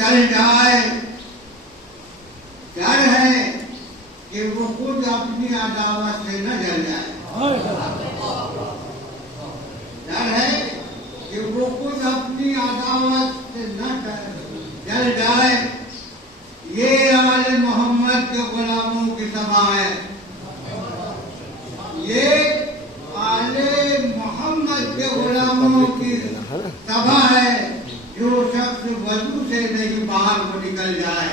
टल जाए, डर है कि वो खुद अपनी अदावत से न जल जाए। डर है कि वो खुद अपनी अदावत से न जल जाए। ये आले मोहम्मद के गुलामों की सभा है। ये आले मोहम्मद के गुलामों की सभा है। जो शख्स वजू से नहीं बाहर को निकल जाए।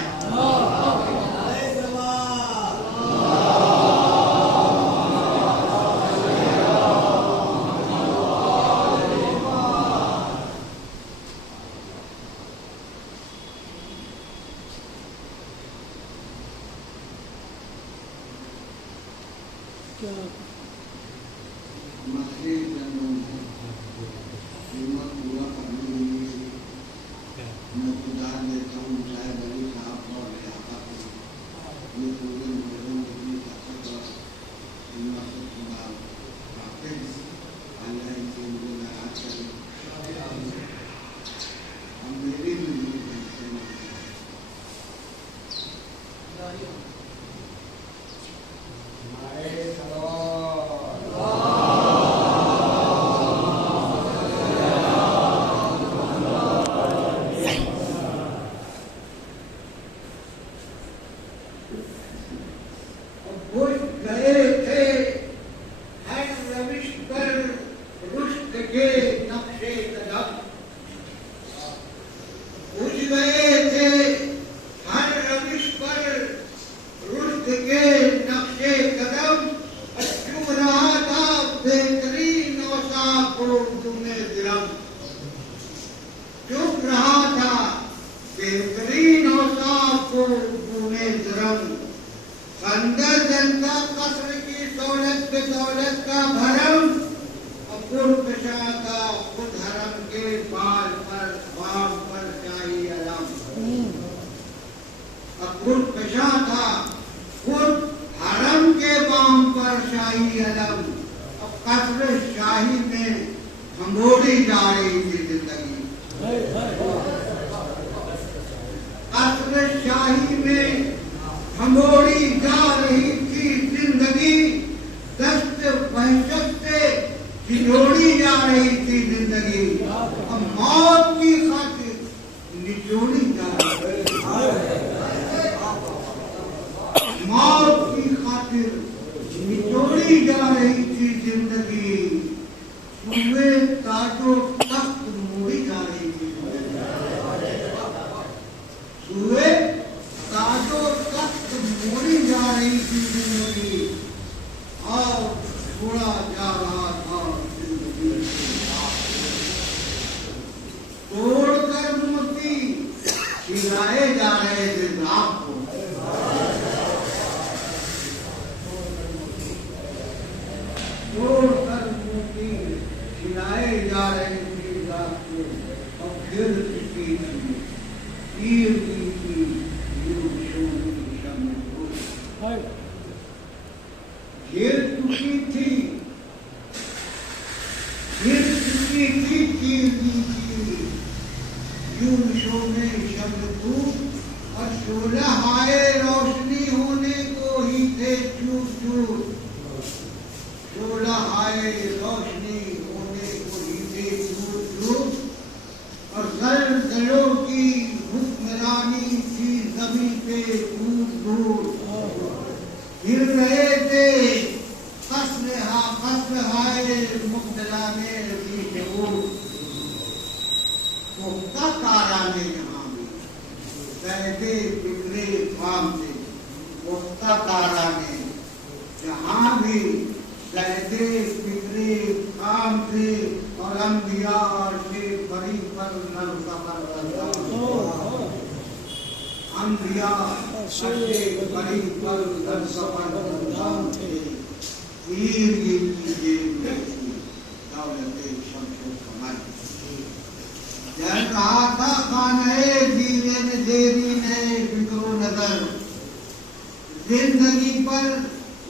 जिंदगी पर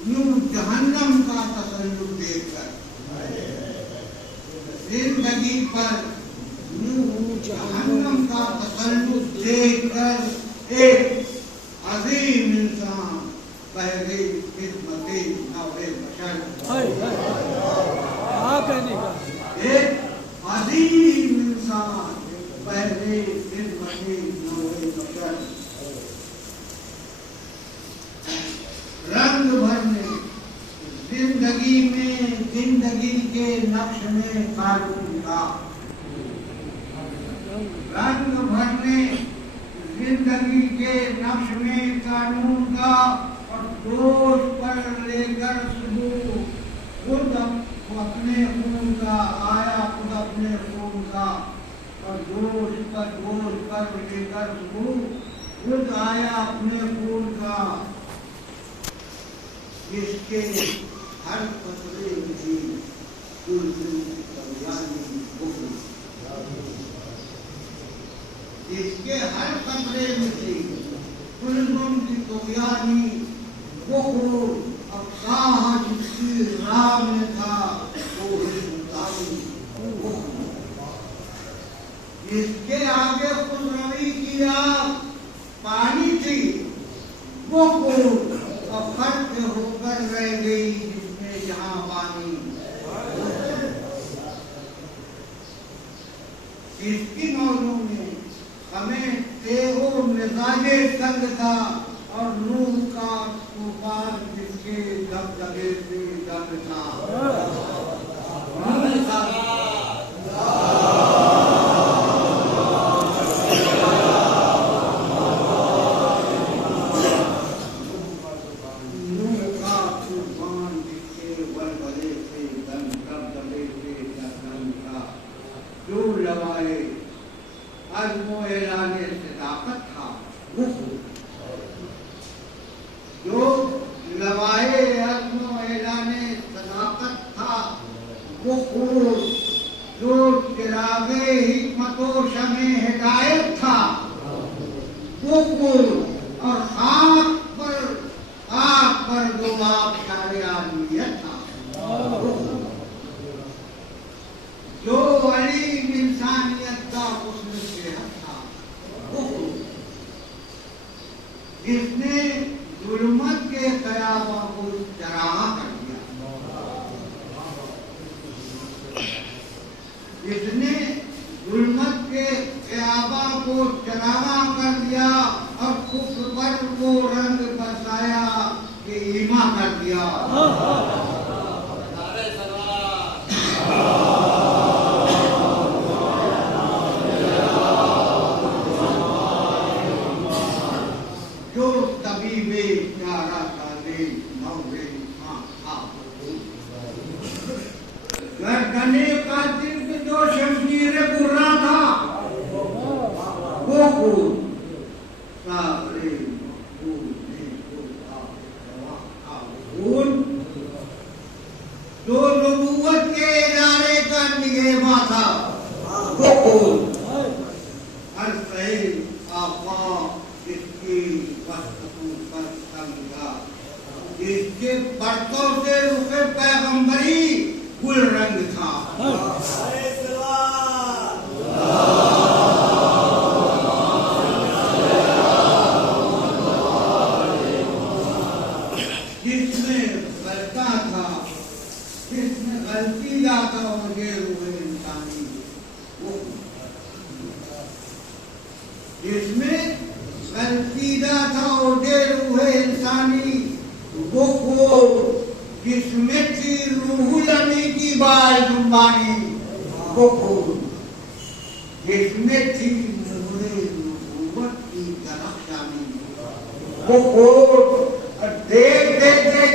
यूं जहन्नम का तसल्लुत देखकर, जिंदगी पर यूं जहन्नम का तसल्लुत देखकर एक अजीम इंसान पहले खिदमती नवे बशर, एक अजीम इंसान पहले खिदमती नवे बशर, रंग भरने जिंदगी में, जिंदगी के नक्श में कानून का, रंग भरने जिंदगी के नक्श में कानून का, और दोष पर लेकर सुबह खुद अपने खून का आया, खुद अपने खून का, और दोष पर लेकर सुबह खुद आया अपने खून का, जिसके हर कतरे में थी इसके हर कमरे में थी कुलजुम की तुगयानी, वो अब जिसकी राह में था वो इसके आगे खुशरवी की आग पानी थी, वो अब फर्क होकर रह गई जिसमें जहां पानी, इसकी मौजों में हमें तेगो मिजाजे तंग था, और नूह का तूफान जिसके दबदबे से दंग था। जिसने जुल्मत के क़यामा को चराहा कर दिया, जिसने जुल्मत के क़यामा को चराहा कर दिया, और कुफ्र पर वो रंग बरसाया कि ईमा कर दिया। गर्दने का दिल जो शमशीर बुर्रा था, वो खून जो नबूवत के इदारे का निगहबा था, वो खून हर सही आफा जिसकी वस्तु पर तंगा, जिसके बरतों से रुखे पैगंबरी गुल रंग था। जिसमें गलता था, जिसमें गलती जाता और ढेर हुए इंसानी, वो जिसमें गलती जाता और ढेर हुए इंसानी, वो जिसमें थी रूहुल अमी की बाल जुम्बानी, वो जिसमें थी नूरे नबूवत की दरख्शानी, वो देख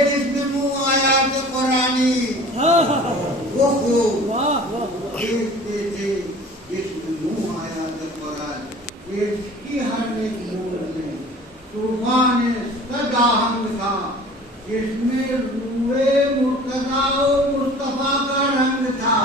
जिसमें मुँह आया तो कुरानी, वो देखते थे जिसमें मुँह आया तो कुरान, इसकी हर एक मूल में तूफान सदा हम था, जिसमें रूए मुर्तज़ा मुस्तफा का रंग था।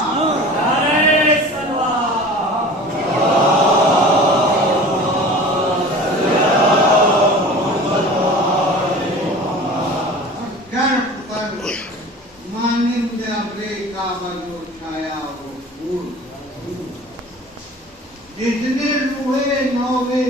मानिंद अब्रे काबा जो छाया हो फूल, जिसने रूहे नौवे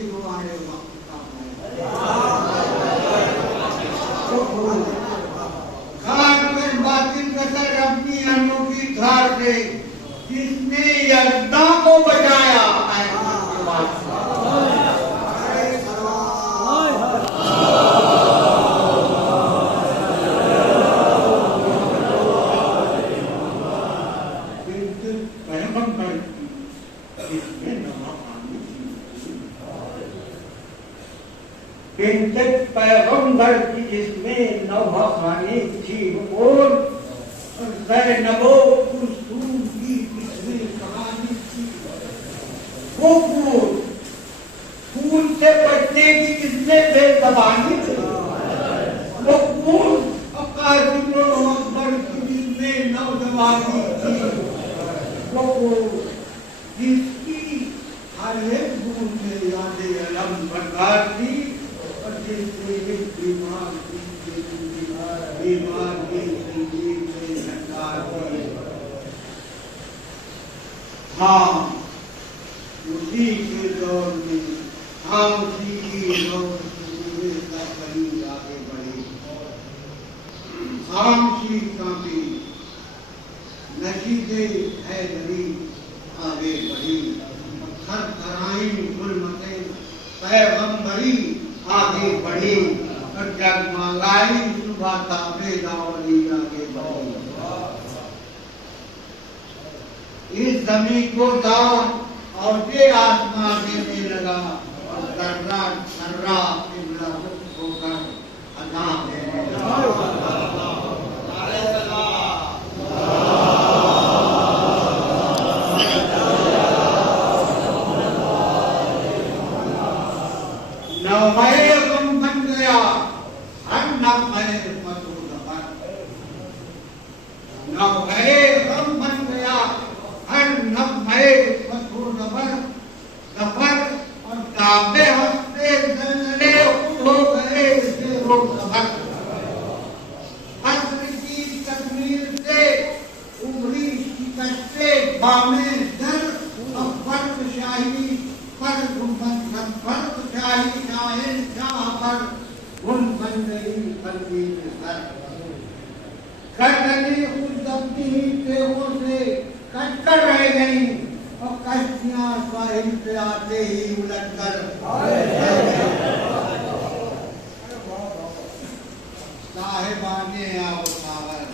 जो आए वक्त खान बातिल कसर अपनी अनोखी धार से जिसने यज्ञा को बचाया पैगंबर की जिसमें नौहा खानी थी और नबो कुलसूम की जिसमें कहानी थी वो फूल से बचने की जिसमें बेजबानी थी वो फूल अकादर की जिसमें नौजवानी थी वो जिसकी हर एक बूंद में यादें अलम बरकार थी हाँ उसी के दौर में हाँ उसी की दौर का कहीं आगे बढ़े खामशी कांपी नशीदे है बड़ी आगे बढ़ी खर खराई गुलमते पैगंबरी आगे बढ़ी और जगमगाई सुबह ताबेदारी आगे बढ़ी इस जमीन को दान और ये आसमान देने लगा और सर्रा सर्रा इमला होकर अदा देने लगा नवमय गम बन गया हर नवमय मधुर नवमय गम बन गया हर नवमय मधुर दफर और काबे हंसते जंगले हो गए शेरो सफर हस्र की तकमीर से उभरी शिकस्ते बामे दर और फर्क शाही पर गुंबद फर्क शाही शाहिर शाह पर गुन बन गई फर्की में सर कटनी उस दबती ही तेगों से कटकर रह गई और कश्तियां साहिल पे आते ही उलट कर साहेबाने आओ सावर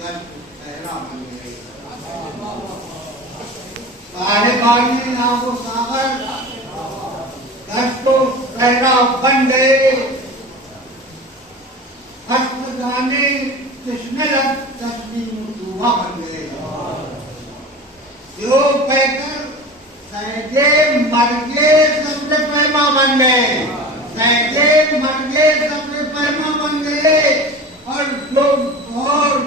दस्त सहरा बन गई साहेबाने आओ सावर दस्तो सहरा बन गए हस्त गाने कृष्ण तस्लीम दूहा बन गए जो कहकर सहजे मरगे सबसे पैमा बन गए सहजे मरगे सबसे पैमा बन गए और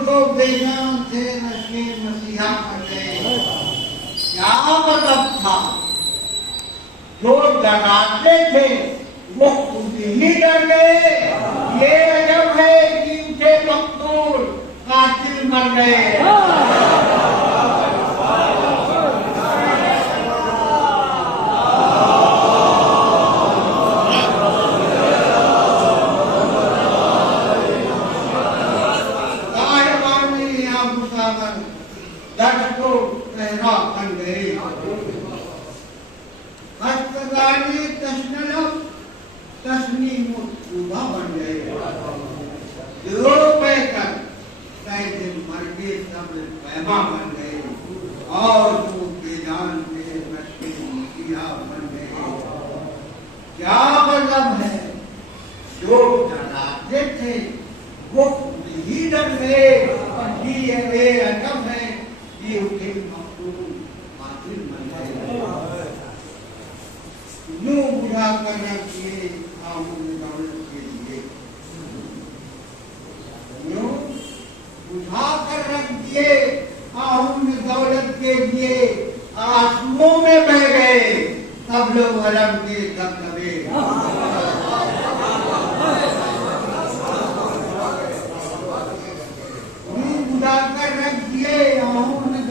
जो बेजान थे नशे मसीहा बन गए क्या मतलब था जो डराते थे वो खुद ही डर गए ये अजब है कि उनके मकतूल कातिल मर गए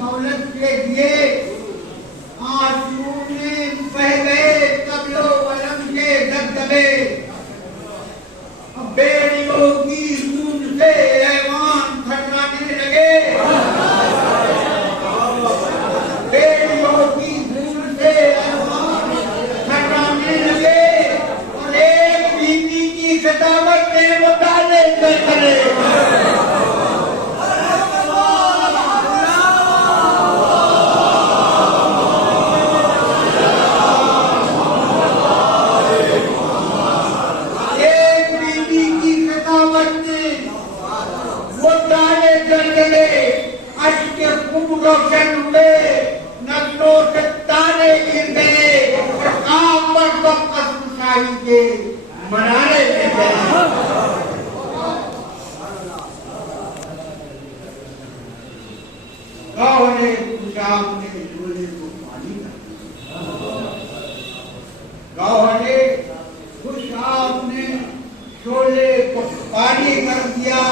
दौलत के लिए आंसू में बह गए सब लोग माई के मनाने ले गए। गाँव ने खुशाब ने शोले को पानी कर दिया। गाँव ने खुशाब ने शोले को पानी कर दिया।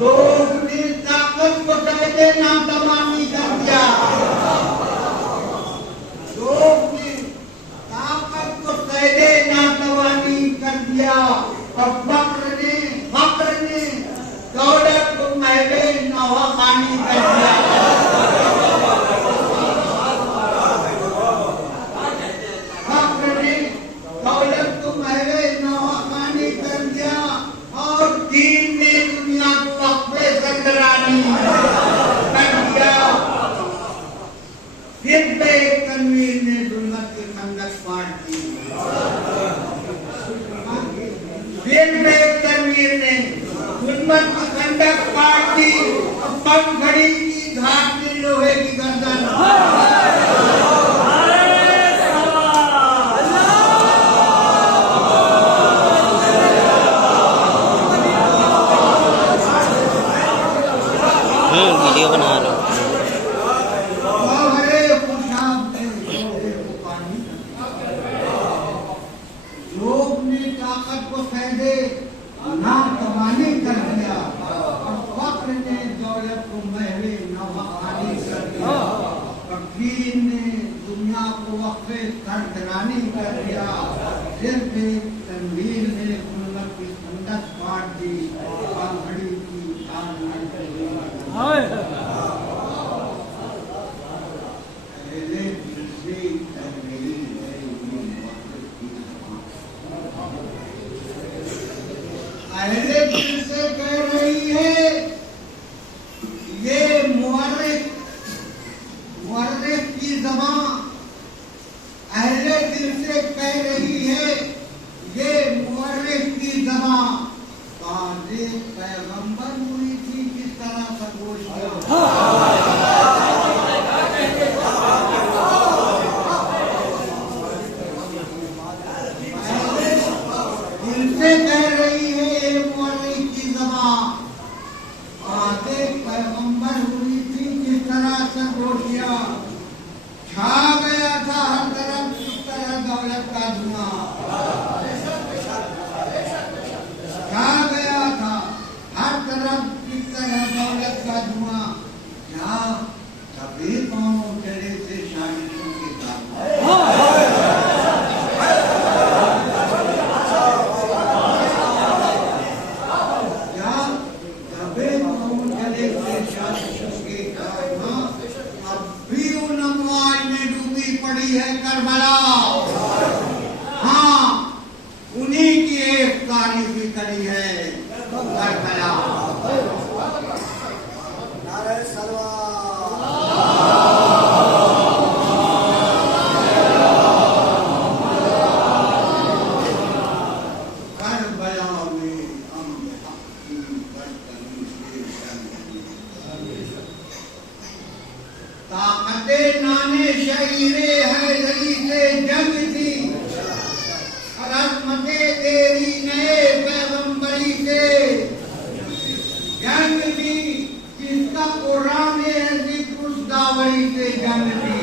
लोग ने ताकत को सहदे नातवानी कर दिया। लोग ने ताकत को सहदे नातवानी कर दिया। और फक्र ने दौलत को महले नवाखानी कर दिया। फक्र ने दौलत को महले नवाखानी कर दिया। और दीन ने दुनिया को वक्फे सरगरानी कर दिया। फिर पे तनवीर ने जुल्मत के खंडक पाट दी। फिर पे तनवीर ने जुल्मत की खंडक पाट दी। पंखड़ी की घाट में लोहे की गर्दन। वीडियो बना लो। लोग ने ताकत को सहदे नातवानी कर दिया। और फक्र ने दौलत को महले नवाखानी कर दिया। और दीन ने दुनिया को वक्फे सरगरानी कर दिया। सिर्फ तनवीर ने जुल्मत की खंडक पाट दी। पंखड़ी की घाट में अहले दिल से कह रही है, ये मुअर्रिख की ज़बान अहले दिल से कह रही है, ये मुअर्रिख की ज़बान ताज़े पैगंबर हुई थी किस तरह सरगोश दिल से कह रही है, ये मुअर्रिख की ज़बान ताज़े पैगंबर हुई थी किस तरह सरगोशिया। छा गया था हर तरफ किस तरह दौलत का धुआं। छा गया था हर तरफ किस तरह दौलत का धुआं। क्या कभी पाँव चढ़े थे साजिशों के साथ। पड़ी है करबला। हाँ, उन्हीं की एक तारीफ भी करी है करबला। नारे सलवार। करबला में हम अपनी बरतरी से ताकते नाने शहीरे है लगी से जंग थी। अज़मते तेरी नए पैगंबरी से जंग थी। जिसका कुरान है जिक्र उस दावरी से जंग थी।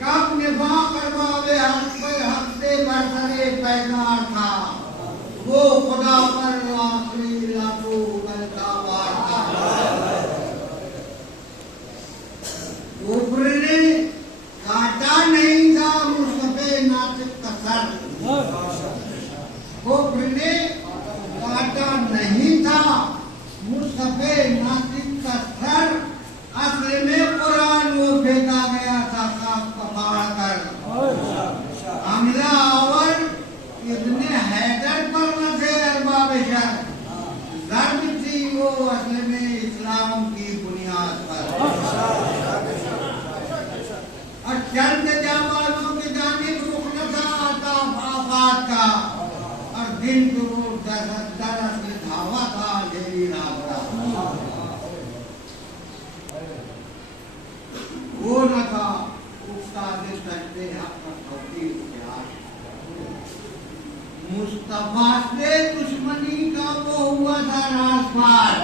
कब निभा करवावे हक से बरसरे पैगार था। वो खुदा पर आखिरी लाखों का वार था। कुफ्र ने काटा नहीं था मुस्तफे नासिक का सर। कुफ्र ने काटा नहीं था मुस्तफे नासिक का सर। असल में कुरान वो फेंका गया था साफ पकड़ कर। हमला अवर इब्ने हैदर पर न थे अरबाब शर। जर्ब थी वो असल में इस्लाम की बुनियाद पर। फासले दुश्मनी का वो हुआ था राजपाट।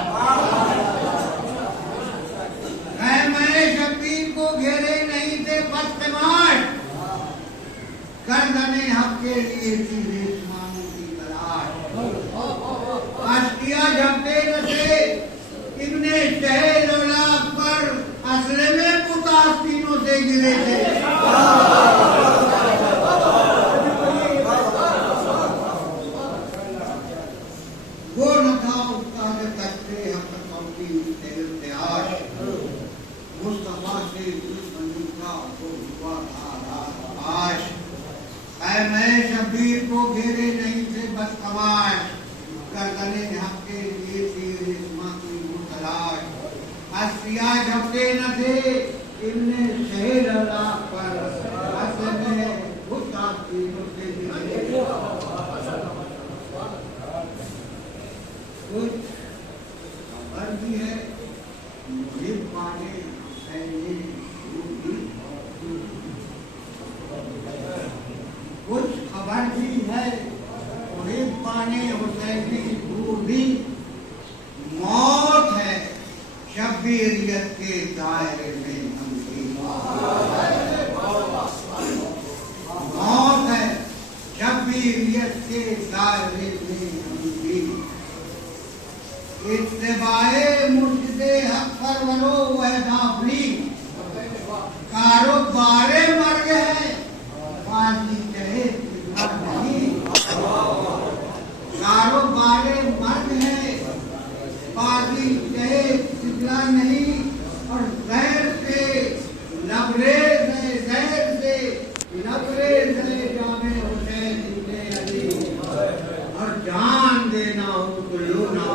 मैं शब्बीर को घेरे नहीं थे पश्चिमाट, गर्दने हक के लिए थी रेशमानों की तलाश। आशिया झपटे न थे इब्ने शहर औलाद पर, असले में पुतास तीनों से गिरे थे। वो न था उसका जो कष्टे हम कौटी इत्याश, मुस्तफा से दुश्मनी का वो हुआ था राज। मैं शब्बीर को घेरे नहीं थे बस तमाश, गर्दने हक के लिए थी रेशमा की वो तलाश। आसिया झपटे न थे इनने शहर औलाद पर, असले में पुतास तीनों से गिरे थे। कुछ खबर भी है मुझे पाने हुसैन कुछ खबर भी है मुझे पाने हुसैन भी मौत है शब्बीरियत के दायरे में हमकी मौत है शब्बीरियत के दायरे में हमकी। इत्तेबाए मुर्शिदे हक पर वलो वह दाफरी, कारोबारे मर गए बाजी कहे नहीं। कारोबारे मर गए बाजी कहे सिगला नहीं। और गैर से लबरेज है, गैर से लबरेज है जामे हुसैन इब्ने अली। और जान देना हो तो लो ना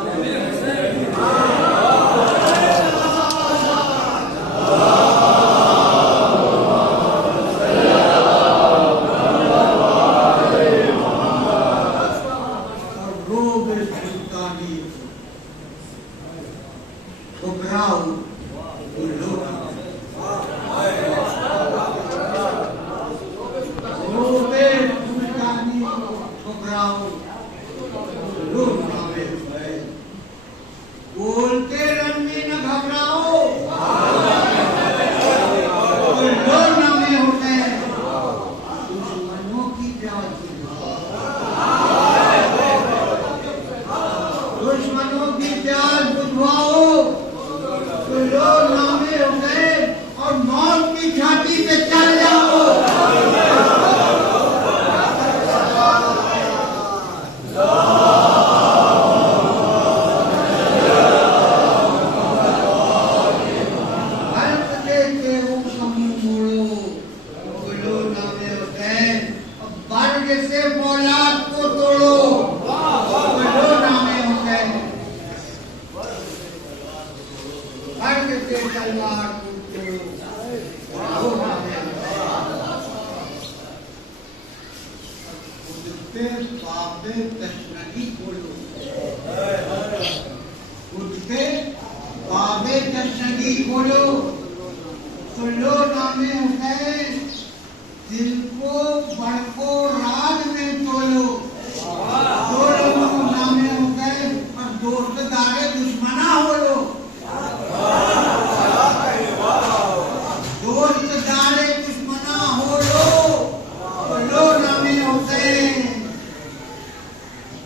बोलते रन में न घबराओ, लो नामे होते दुश्मनों की प्यास दुश्मनों की प्यास बुझवाओ, लो नामे होते और मौत की छाती पे चल जाओ। दिल को बड़को राज में तोलो, दो लोगों नामे हो गए और दोस्त दारे दुश्मना हो लो। दोस्त दारे दुश्मना हो लो नामे होते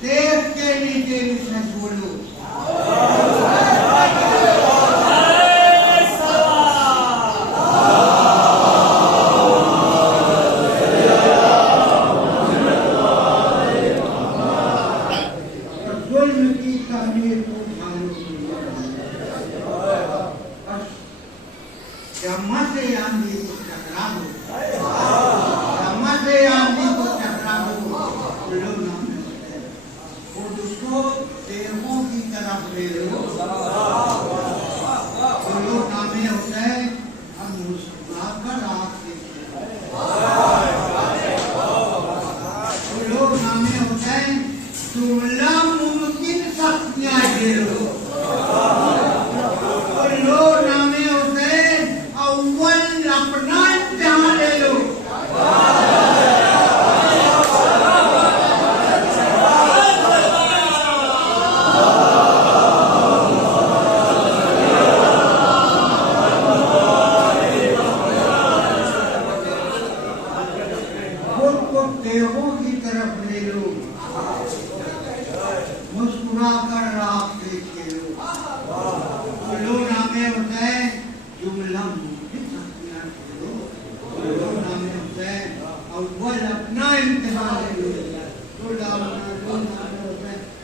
देश के नीचे विश्वास बोलो।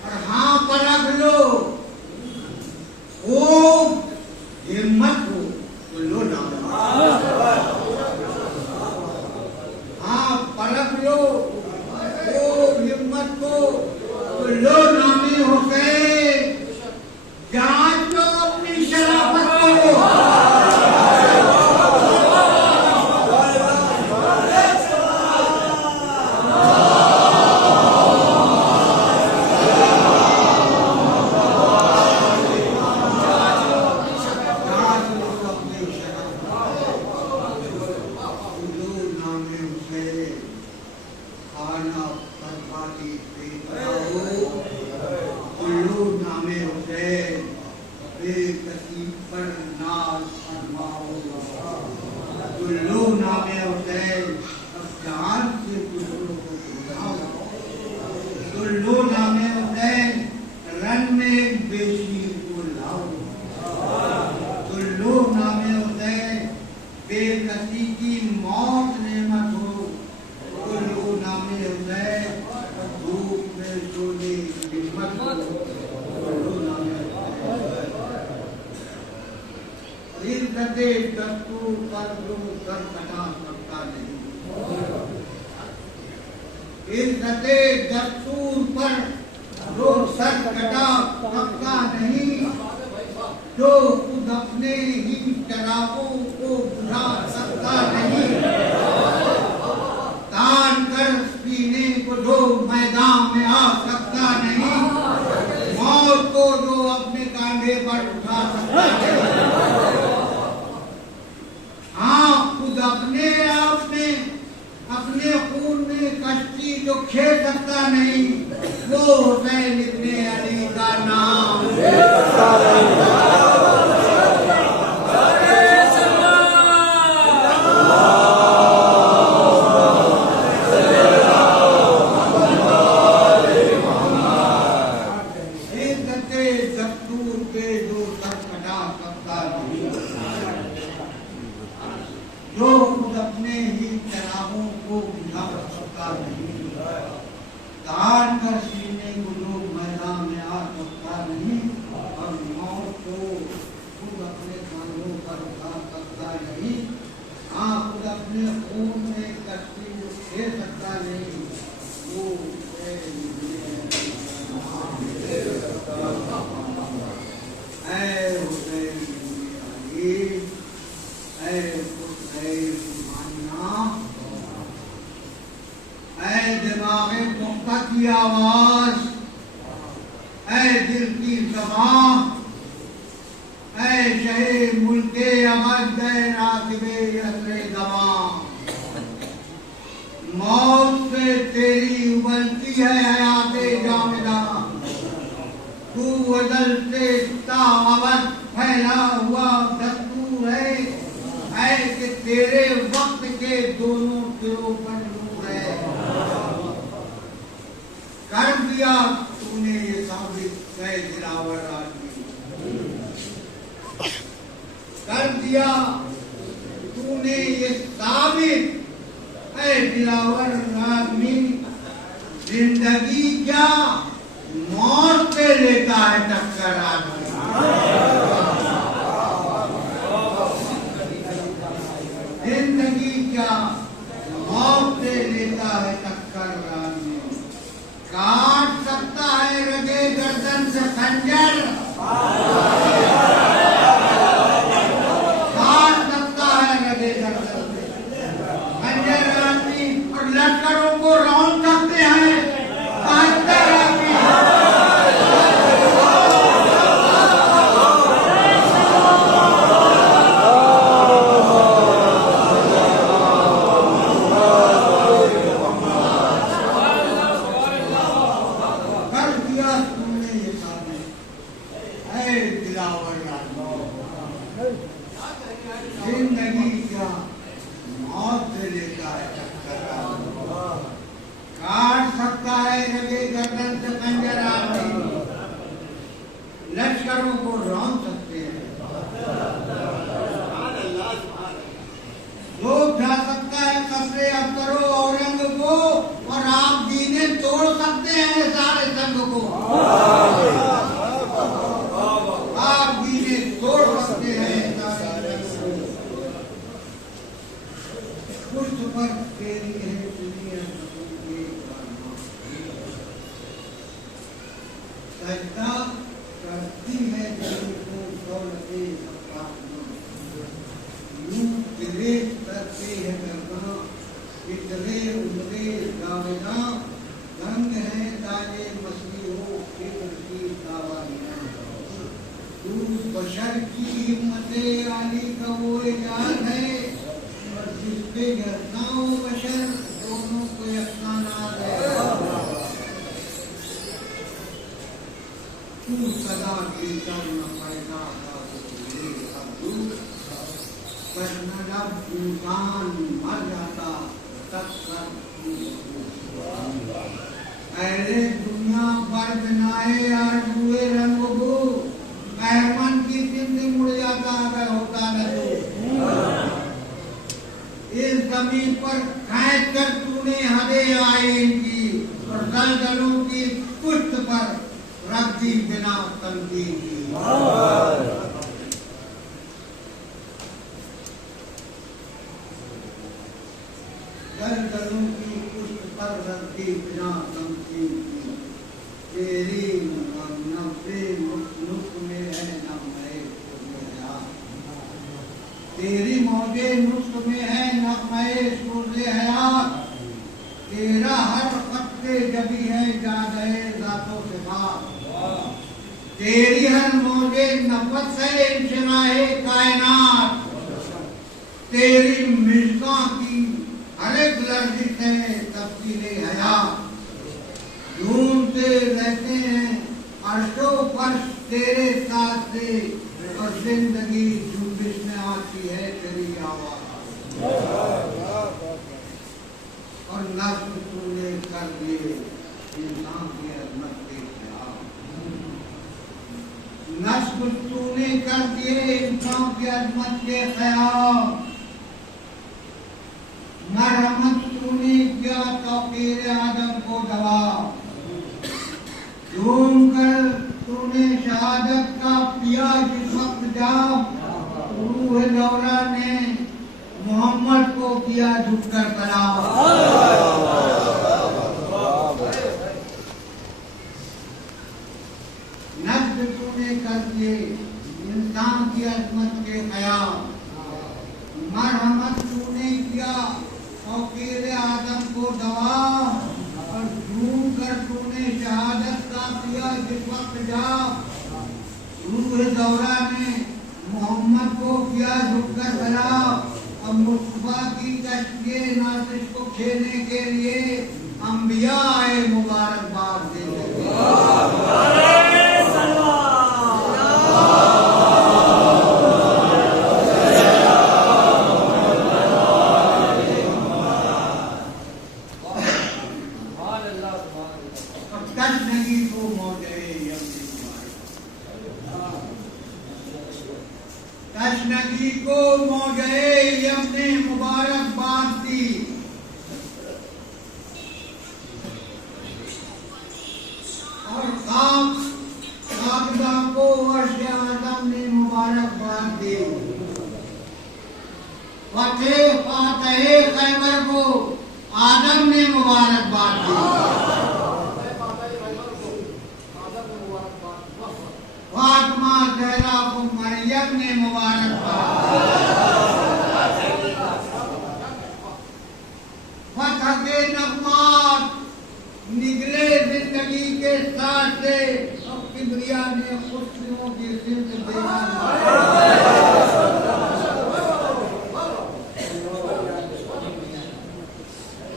और हाँ परख लो, खूब हिम्मत हो तो लो नाम। हाँ परख लो, खूब हिम्मत हो तो लो नामे हुसैन। जांच लो अपनी शराफत को। दस्तूर पर जो सर कटा पक्का नहीं, जो खुद अपने ही चरागों को बुझा सकता नहीं, तान कर सीने को जो मैदान में आ सकता नहीं, मौत को जो अपने कांधे पर उठा सकता नहीं। हाँ खुद अपने आप में अपने खून में कश्ती जो खेल सकता नहीं, वो हुसैन इब्ने अली का नाम। दस्तूर पे जो सर कटा सकता नहीं, जो खुद अपने ही चरागों को बुझा सकता नहीं, तान कर सीने को जो मैदान में आ सकता नहीं, और मौत को खुद अपने कांधों पर उठा सकता नहीं। हाँ खुद अपने खून में कश्ती को खेल सकता नहीं, वो दिमागे पुख्ता की आवाज, ऐ दिल की ज़बां, ऐ शहे मुल्के अमद, ऐ राकिबे यसरे दवां। मौत से तेरी उबलती है हयाते जामिदा, तू अज़ल से ता अबद फैला हुआ दस्तूर है कि तेरे वक्त के दोनों सिरों पर नूर है। कर दिया तूने ये साबित है दिलावर आदमी, कर दिया तूने ये साबित है दिलावर आदमी। जिंदगी क्या मौत से लेता है टक्कर आदमी, जिंदगी क्या मौत से लेता है टक्कर आदमी। काट सकता है रगे गर्दन से खंजर, काट सकता है रगे गर्दन से खंजर आदमी, और लश्करों को रौंद सकते हैं बहत्तर आदमी। जिंदगी क्या मौत से लेता है टक्कर, काट सकता है रगे गर्दन से खंजर आदमी, लश्करों को रौंद सकते हैं, जो उठा सकता है कब्रे अफसरों औरंग को, और आप बीजें तोड़ सकते हैं सारे संघ को। आप बीजें तोड़ सकते हैं सारे संघ को। पुष्ट पर तेरी है दुनिया के सजदा करती है दिल को दौलते तेरे करते है करना इतने उमरे गावेना रंग है दाने मछली हो की दावानिया तू बशर की हिम्मते आली का वो याद है और जिसपे गिरता हो बशर दोनों को यकसान है। तू सदा कीर्तन न पैदा इंसान मर जाता तब अरे दुनिया पर बनाए आजुए रंग को मेहमान की जिंदगी मुड़ जाता अगर होता न तो। इस जमीन पर खींच कर तूने हरे आए की और दलदलों की पुष्ट पर रख दी बिना तंकीद की। दलदलों की पुष्ट पर रखी बिना तंकीद की। तेरी नब्बे नुक में है नगमे सूरज। तेरी मौजे नुस्ख में है नगमे सूरज हयात। तेरा हर खत्ते जबी है जादे जातों से बात। तेरी हर मौजे नफस है इंशराए कायनात। तेरी मिर्जा की हर एक लर्जिश है तब्दीले हयात। ढूंढते रहते हैं अर्शो फर्श तेरे साथ से और जिंदगी जुम्बिश में आती है तेरी आवाज। और नस्ल तूने कर दिए इंसान की अजमत के खिलाफ। नस्ल तूने कर दिए इंसान की अजमत के खिलाफ। मरहमत तूने किया तौकीर आदम को दवा। ढूंढ कर तूने शहादत का पिया जिस वक्त जाम। रूह दौरा ने मोहम्मद को किया झुककर सलाम। नस्ल तूने कर दिए इंसान की अजमत के खयाल। मरहमत तूने किया तौकीर आदम को दवा। और ढूंढ कर तूने शहादत का पिया जिस वक्त जा। रूह दौरा ने मोहम्मद को किया झुककर सलाम। अब मुस्तफा की कश्तिये नाज़िश को खेलने के लिए अंबिया आए मुबारकबाद देने के लिए। तशनगी को मौजे यम ने मुबारकबाद दी। और काबदा को अर्श आज़म ने मुबारकबाद दी। फातहे खैबर को आदम ने मुबारकबाद दी। फातिमा ज़हरा को मरियम ने मुबारकबाद। फतह के नगमात निगले जिंदगी के साथ से अब किबरिया ने खुशियों की सिमत देना।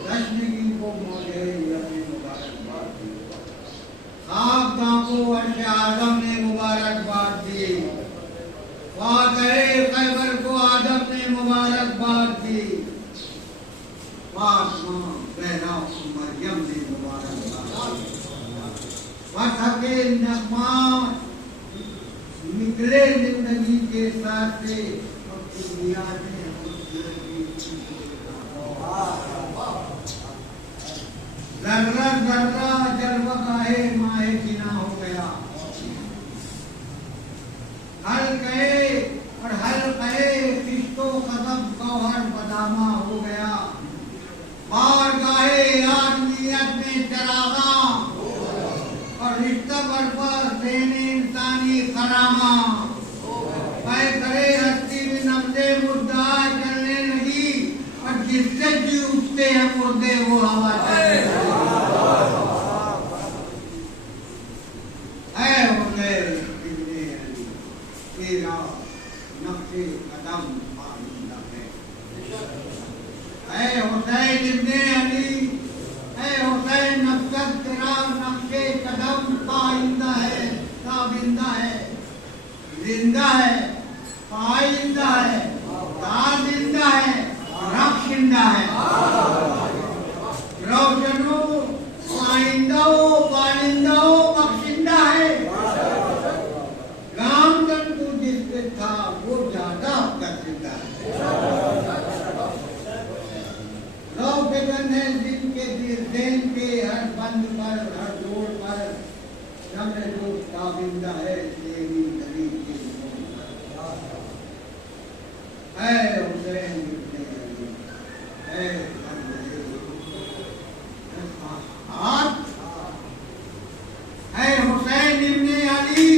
तशनगी को मौजे यम मुबारकबाद दी। काबदा को अर्श आज़म ने मुबारकबाद दी। फातहे खैबर को आदम ने मुबारकबाद दी। फातिमा ज़हरा को मरियम ने मुबारकबाद दी। फतह के नगमात निकले जिंदगी के साथ से और दुनिया ने जर्रा जर्रा जलवगाहे माहे जीना हो गया। हल कहे और हल कहे किस्तो कदम गौहर बदामा हो गया। बार गाहे आदमियत में चरागा और रिश्ता बरपर देने इंसानी करामा। मैं करे हस्ती में नब्जे मुद्दा चलने लगी और जिससे जी उठते हैं मुर्दे वो हवा चलने तेरा नक्शे कदम पाइंदा है। हुसैन इब्ने अली, हुसैन नक्शद तेरा नक्शे कदम पाइंदा है, ताबिंदा है, जिंदा है, पाइंदा है, ताबिंदा है, रखिंदा है। रोशनो पाइंदा हो, पाइंदा हो, बख्शिंदा है। रामचंद्र को जिससे था वो ज्यादा बख्शिंदा है। लोकगन है जिनके देन के हर बंद पर, हर जोड़ पर जमने जो ताबिंदा है तेरी गली के है। हुसैन इब्ने अली है हुसैन इब्ने अली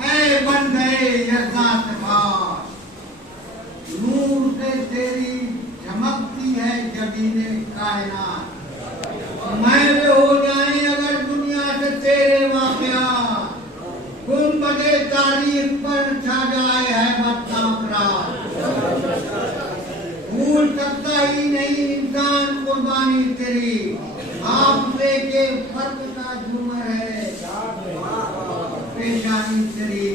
है बन गए यज़दा सिफात। नूर से तेरी चमकती है जबीने कायनात। मैल हो जाए अगर दुनिया से तेरे वाक़यात, गुंबदे तारीख पर छा जाए है बदताकरार। भूल सकता ही नहीं इंसान कुर्बानी तेरी, आपसे के फर्क का झूमर है पेशानी तेरी।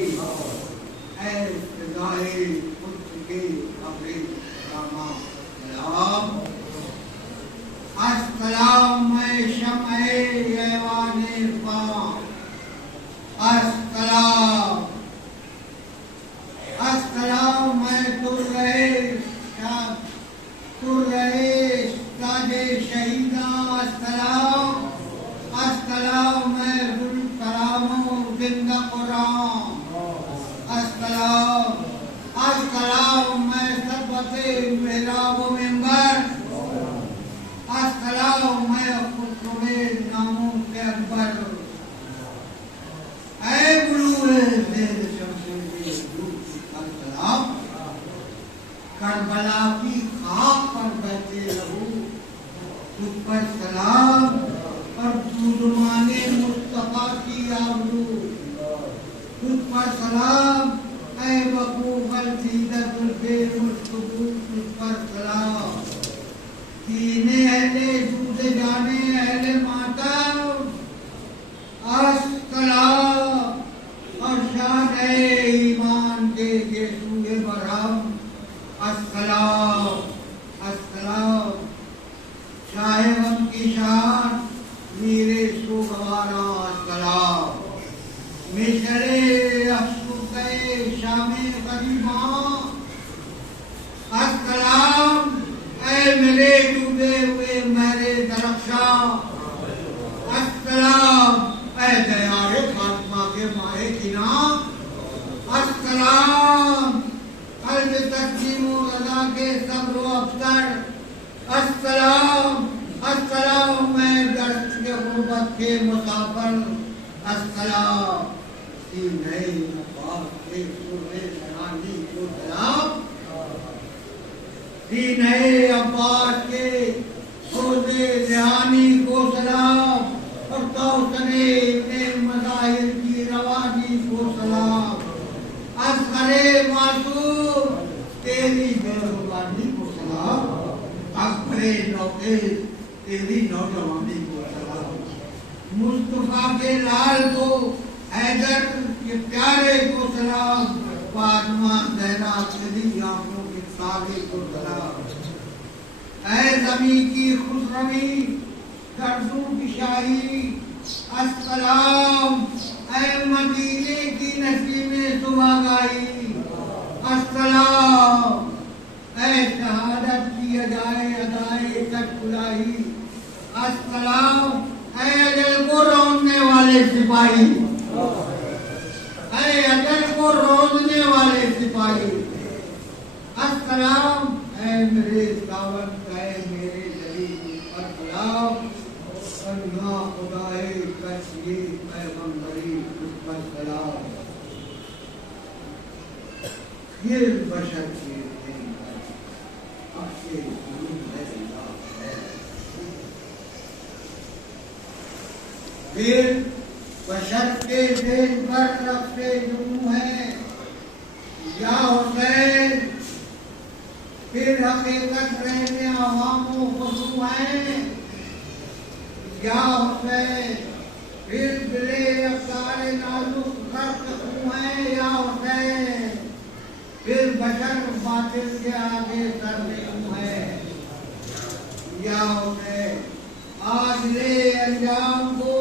है सजाए खुद के अपने रामा सलाम। अस्सलाम मैं शम्ए ऐवाने पाक। अस्सलाम अस्सलाम मैं तुर्रे ताजे शहीदा। अस्सलाम अस्सलाम मैं जुल्करामो जिंदा कुरान। अस्सलाम अस्सलाम मैं सबसे मेहराब मिंबर। अस्सलाम मैं खुशबे नामों से अकबर। ऐ बुलूए देर शमशेरे अस्सलाम। करबला की खाक पर बैठे रहो तुझ पर सलाम और जुल्माने मुस्तफा की आबरू तुझ पर सलाम। ऐ वकूफल सीदतुल मुस्तफू तुझ पर सलाम। सीने अहले दूध जाने अहले माता अस्सलाम और शान ईमान के यीशुए बरहम। अस्सलाम अस्सलाम शाहे गम की शान मीरे सुगवारा। अस्सलाम मिशरे अफसुके शामे गरीबा। अस्सलाम ऐ मेरे डूबे हुए मेरे दरख्शा। अस्सलाम ऐ दयारे फातिमा के माए किना। अस्सलाम कल्ब तस्लीम रज़ा के सब्र अफसर। अस्सलाम अस्सलाम मैं दर्द के गुर्बत के मुसाफिर। अस्सलाम सीने अब्बास के सुरे शरानी को सलाम। सीने अब्बास के सुरे शरानी को सलाम और कौसरे इब्ने मज़ाहिर की रवानी को सलाम। असगरे मासूम तेरी बेरुबानी को सलाम। अकबरे नौके तेरी नौजवानी को सलाम। मुस्तफा के लाल को हैदर के प्यारे को सलाम। फातिमा ज़हरा तेरी आंखों के तारे को सलाम। ऐ ज़मी की खुशरवी दर्दों की शाही। अस्सलाम ऐ मदीने की नसीमें सुहागाई। अस्सलाम ऐ शहादत की अदाए अदाए तक बुलाई। अस्सलाम ऐ अजल को रोकने वाले सिपाही, ऐ अजल को रोकने वाले सिपाही। अस्सलाम ऐ मेरे सावंत, ऐ मेरे जलील। अस्सलाम अन्ना खुदाए कशिए पैगंबरी उस पर सलाम। फिर बशर के आपके फिर बशर के देश पर रखते यूं है या हुसैन, फिर हकीकत रहने अवामों खुशू है या हुसैन, फिर दिले अफ्तार नाजुक खर्च क्यों है या हुसैन, फिर बशर बातिल के आगे सर क्यों है या हुसैन। आज ले अंजाम को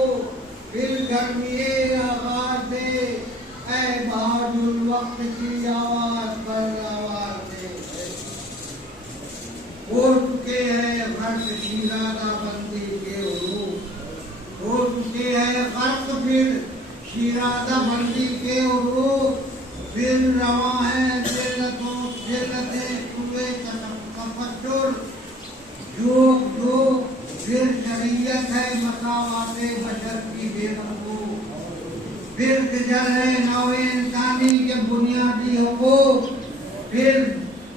फिर गर्मिए आवाज दे, ऐ बहादुर वक्त की आवाज पर आवाज दे। हो चुके हैं फर्क शीरादा बंदी के उरूफ, हो चुके हैं फर्क फिर शीरादा बंदी के उरूफ, फिर रवा है जिल्लतों जिल्लतें कुए तफक्कुर जोक जोक, फिर शरीयत है मसावाते बशर की बेवकूफ, फिर गुजर है नौए इंसानी के बुनियादी हुकूक, फिर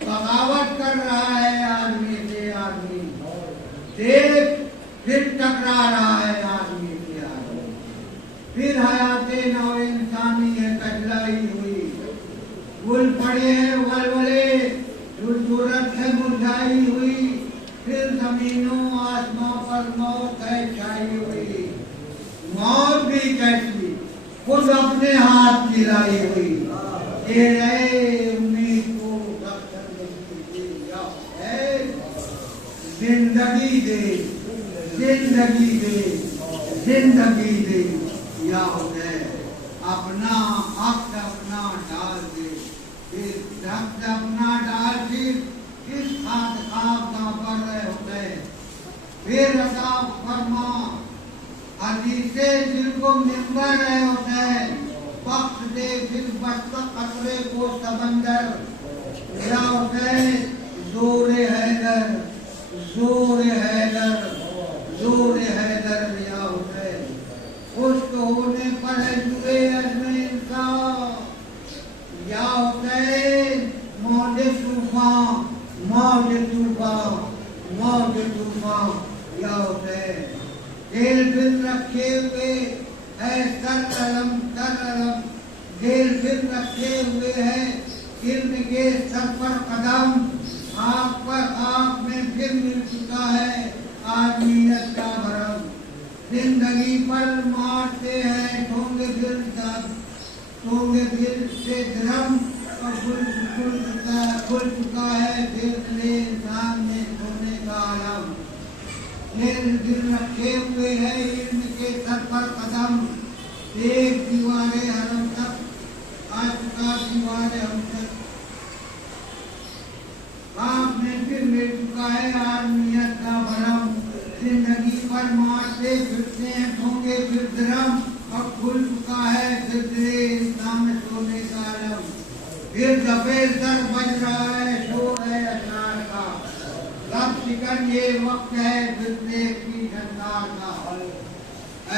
बगावत कर रहा है आदमी से आदमी, देख फिर टकरा रहा है आदमी से आदमी, फिर हयाते नौए इंसानी है कजलाई हुई, फूल पड़े हैं वलवले सूरत से मुरझाई हुई, फिर जमीनों आसमां पर मौत है छाई हुई। मौत भी कैसी खुद अपने हाथ की लाई हुई, उम्मीद को जिंदगी दे जिंदगी दे जिंदगी दे या हुसैन, अपना हक अपना डाल दे, फिर हक अपना डाल फिर किस खाद खाब का पर रहे होते, फिर अता फरमा हदीसे जिनको मिंबर रहे होते, बख्श दे फिर बख्श कतरे को समंदर या होते। जोरे हैदर जोरे हैदर जोरे हैदर या होते, खुश्क होने पर है जुए अजमे इंसाफ या होते। मौज तूफान मौज तूफान मौज तूफान या होते, जेल फिर रखे हुए है सर अलम, जेल फिर रखे हुए है इल्म के सर पर कदम, आँख पर आँख में फिर मिल चुका है आदमियत का भरम, जिंदगी पर मारते हैं ठोंगे फिर से धर्म, और खुल चुका है फिर इंसान में सोने का आलम, दिल रखे हुए है इल्म के सर पर कदम, एक दीवारे हरम तक आ चुका दीवारे हम तक, आँख में फिर मिल चुका है आदमियत का भरम, जिंदगी पर मारते फिरते हैं ठोंगे फिर धर्म, और खुल चुका है फिर इंसान में सोने का आलम, फिर दफे सर बज रहा है शोर है अशार का, रब शिकन ये वक्त है फिरने की झंकार का। ऐ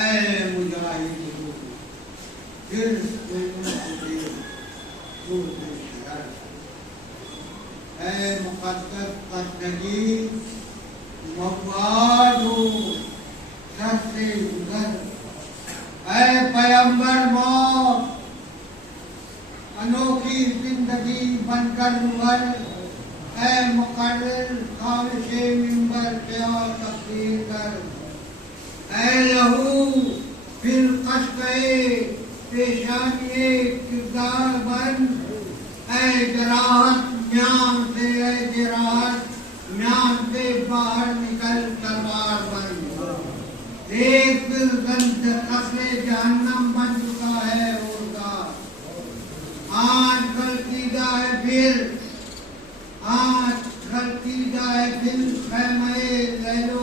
मुजाहिद फिर ऐ मुक़द्दस तस्नगी मवाद हो सर से गुजर, ऐ पैगंबर मौत अनोखी जिंदगी बनकर मुगर, ऐ मुकर्रिर खाविशे मिंबर पे और तब्दील कर, ऐ लहू फिर कश्फ़े पेशानिए किरदार बन, ऐ जराहत म्यान से बाहर निकल तलवार बन, एक फिर गंध कफे जहन्नम बन चुका है उनका, आज गलतीदा है फिर खैमे लैलो